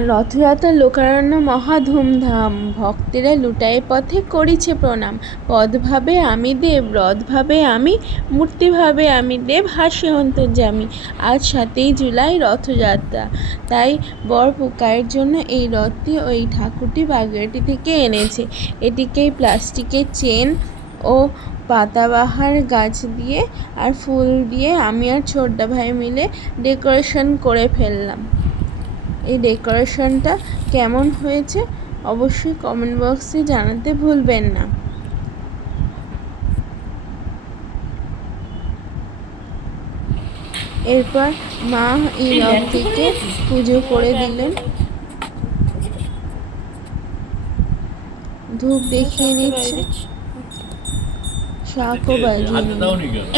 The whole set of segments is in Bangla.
রথযাত্রার লোকারণ্য মহা ধুমধাম। ভক্তেরা লুটায়ে পথে করিছে প্রণাম। পদ ভাবে আমি দেব রথ ভাবে আমি মূর্তি ভাবে আমি দেব, হাসি অন্তর্যামী। আজ সাতই জুলাই রথযাত্রা। তাই বর পুকায়ের জন্য এই রথটি ওই ঠাকুরটি বাগেরহাটি থেকে এনেছে। এটিকে প্লাস্টিকের চেন ও পাতাবাহার গাছ দিয়ে আর ফুল দিয়ে আমি আর ছোট্টা ভাই মিলে ডেকোরেশন করে ফেললাম। এই ডেকোরেশনটা কেমন হয়েছে অবশ্যই কমেন্ট বক্সে জানাতে ভুলবেন না। এরপর মা এই রথটিকে পুজো করে দিলেন। ধূপ দেখিয়ে নিচ্ছে। শাকও বাজিয়ে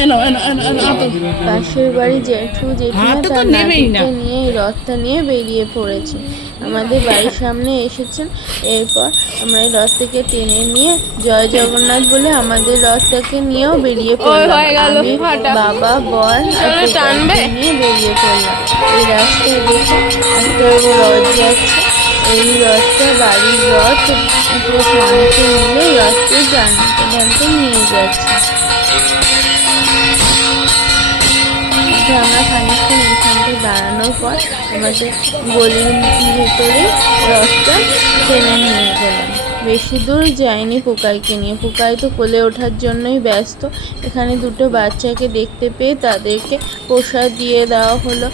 এনো এনো এনো এনো হাতে। পাশের বাড়ি জেঠু জেঠিমা তার নাতিকে নিয়ে এই রথটা নিয়ে বেরিয়ে পড়েছে। আমাদের বাড়ির সামনে এসেছেন। এরপর আমরা এই রথটাকে টেনে নিয়ে জয় জগন্নাথ বলে আমাদের রথটাকে নিয়েও বেরিয়ে পড়লাম। হয়ে গেল, আমি ফাটা। বাবা টানবে? নিয়ে বেরিয়ে পড়লাম। এই রাস্তায় দেখে একটা রথ যাচ্ছে। এই রথটা বাড়ির রথ অনেকে মিলে রথকে জানতে জানতে নিয়ে যাচ্ছে আমরা খানিকক্ষণ এখানটায় দাঁড়ানোর পর আমাদের গলির ভেতরে রথটা টেনে নিয়ে গেলাম বেশি দূর যায়নি পোকাইকে নিয়ে। পোকাই তো কোলে ওঠার জন্যই ব্যস্ত। এখানে দুটো বাচ্চাকে দেখতে পেয়ে তাদেরকে প্রসাদ দিয়ে দেওয়া হলো।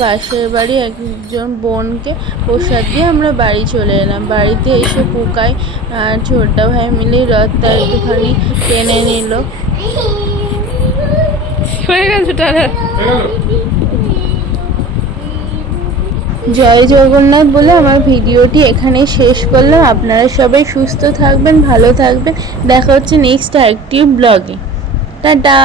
পাশের বাড়ি একজন বোনকে প্রসাদ দিয়ে আমরা বাড়ি চলে এলাম। বাড়িতে এসে পোকাই আর ছোট্টা ভাই মিলে রথটা একটুখানি টেনে নিল। হয়ে গেছে টাটা। জয় জগন্নাথ বলে আমার ভিডিওটি এখানে শেষ করলাম। আপনারা সবাই সুস্থ থাকবেন, ভালো থাকবেন। দেখা হচ্ছে নেক্সট আরেকটি ব্লগে টাটা!